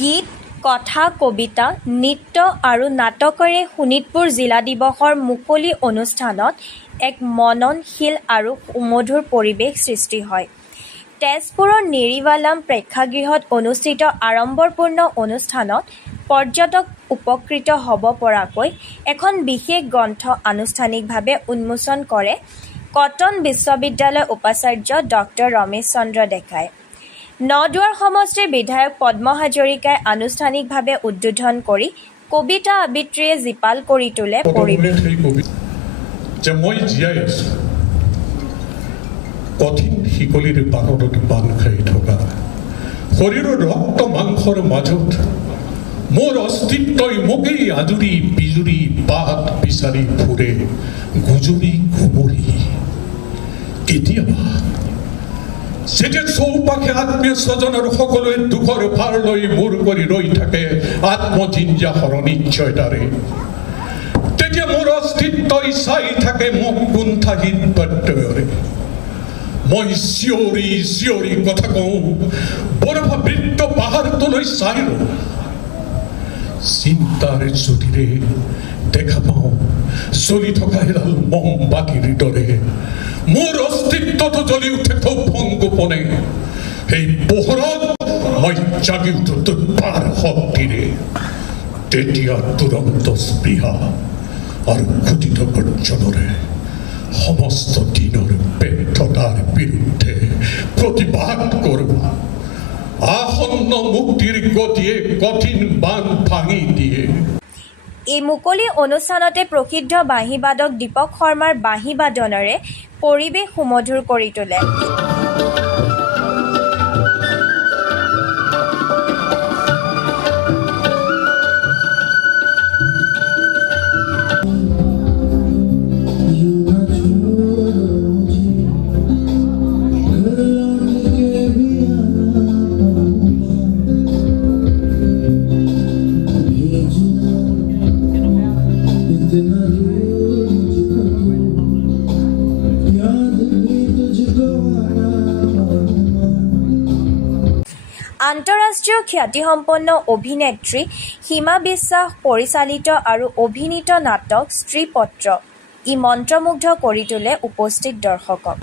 গীত, কথা, কবিতা, নৃত্য আৰু নাটকেৰে শোণিতপুৰ জিলা দিৱসৰ মুকলি অনুষ্ঠানত এক মননশীল আৰু সুমধুৰ পৰিৱেশ সৃষ্টি হয়। তেজপুৰৰ নেৰিৱালাম প্ৰেক্ষাগৃহত অনুষ্ঠিত আড়ম্বৰপূৰ্ণ অনুষ্ঠানত পৰ্যটক উপকৃত হ'ব পৰাকৈ এখন বিশেষ গ্ৰন্থ আনুষ্ঠানিকভাৱে উন্মোচন কৰে কটন বিশ্ববিদ্যালয়ৰ উপাচাৰ্য ড ৰমেশ চন্দ্ৰ ডেকাই। নদুৱাৰ সমষ্টিৰ বিধায়ক পদ্ম হাজৰিকাই আনুষ্ঠানিকভাৱে উদ্বোধন কৰি কবিতা আবৃত্তিৰে জীপাল কৰি তোলে পৰিৱেশ। মই জীয়াই আছো কঠিন শিকলিৰ বানৰত বান্ধ খাই থকা শৰীৰৰ ৰক্ত মাংসৰ মাজত মোৰ অস্তিত্বই মোকেই আজুৰি বিজুৰি বাট বিচাৰি ফুৰে গুজৰি ঘুমৰি। কেতিয়াবা যেতিয়া চৌপাশে আত্মীয় স্বজনৰ সকলোৱে দুখৰ ভাৰ লৈ মূৰ কৰি ৰৈ থাকে আত্মজিঞ্জা হৰনিশ্চয়তাৰে, তেতিয়া মোৰ অস্তিত্বই চাই থাকে মোক কুণ্ঠাহীন প্ৰত্যয়েৰে। মই চিঞৰি চিঞৰি কথা কওঁ বৰফাবৃত পাহাৰটোলৈ চাই ৰ। চিন্তাৰ জ্যোতিৰে দেখা পাওঁ জ্বলি থকা এডাল মমবাতিৰ দৰে মোৰ অস্তিত্বটো জ্বলি উঠে খুব সংগোপনে। সেই পোহৰত মই জাগি উঠো দুৰ্বাৰ শক্তিৰে। তেতিয়া তুৰন্ত স্পৃহা আৰু ক্ষুদিত গৰ্জনেৰে সমস্ত দিনৰ ব্যৰ্থতাৰ বিৰুদ্ধে প্ৰতিবাদ কৰোঁ। আসন্ন মুক্তিৰ গতিয়ে কঠিন বান্ধ ভাঙি দিয়ে। এই মুকলি অনুষ্ঠানতে প্ৰসিদ্ধ বাঁহীবাদক দীপক শৰ্মাৰ বাঁহী বাদনেৰে পৰিৱেশ সুমধুৰ কৰি তোলে। আন্তঃৰাষ্ট্ৰীয় খ্যাতিসম্পন্ন অভিনেত্ৰী হিমা বিশ্বাস পৰিচালিত আৰু অভিনীত নাটক স্ত্ৰী পত্ৰ ই মন্ত্ৰমুগ্ধ কৰি তোলে উপস্থিত দৰ্শকক।